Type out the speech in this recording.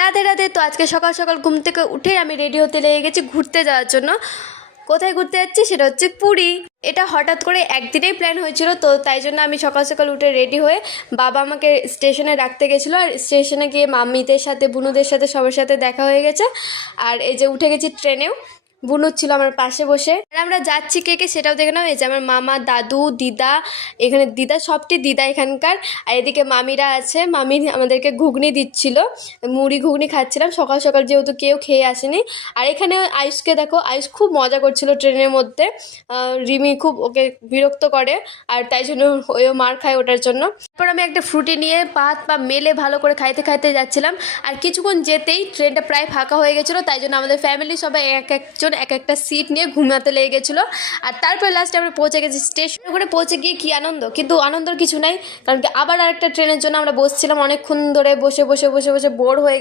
রাধে রাধে। তো আজকে সকাল সকাল ঘুম থেকে উঠে আমি রেডি হতে লেগে গেছি ঘুরতে যাওয়ার জন্য। কোথায় ঘুরতে যাচ্ছি সেটা হচ্ছে পুরী। এটা হঠাৎ করে একদিনেই প্ল্যান হয়েছিল, তো তাই জন্য আমি সকাল সকাল উঠে রেডি হয়ে বাবা আমাকে স্টেশনে রাখতে গেছিলো, আর স্টেশনে গিয়ে মাম্মিদের সাথে বুনুদের সাথে সবার সাথে দেখা হয়ে গেছে। আর এই যে উঠে গেছি ট্রেনেও, বুনু ছিল আমার পাশে বসে। আর আমরা যাচ্ছি কে কে সেটাও দেখে নাও। এই যে আমার মামা, দাদু, দিদা, এখানে দিদা, সবটি দিদা এখানকার। আর এদিকে মামিরা আছে, মামি আমাদেরকে ঘুগনি দিচ্ছিল, মুড়ি ঘুগনি খাচ্ছিলাম সকাল সকাল যেহেতু কেউ খেয়ে আসেনি। আর এখানে আয়ুষকে দেখো, আয়ুষ খুব মজা করছিল ট্রেনের মধ্যে। রিমি খুব ওকে বিরক্ত করে, আর তাই জন্য ওও মার খায় ওটার জন্য। তারপর আমি একটা ফ্রুটি নিয়ে পাত পা মেলে ভালো করে খাইতে খাইতে যাচ্ছিলাম। আর কিছুক্ষণ যেতেই ট্রেনটা প্রায় ফাঁকা হয়ে গেছিলো, তাই জন্য আমাদের ফ্যামিলি সবাই এক একজন এক একটা সিট নিয়ে ঘুমাতে লেগে গেছিলো। আর তারপর লাস্টে আমরা পৌঁছে গেছি স্টেশনে। করে পৌঁছে গিয়ে কি আনন্দ, কিন্তু আনন্দর কিছু নাই, কারণ কি আবার আরেকটা ট্রেনের জন্য আমরা বসছিলাম অনেকক্ষণ ধরে, বসে বসে বসে বসে বোর হয়ে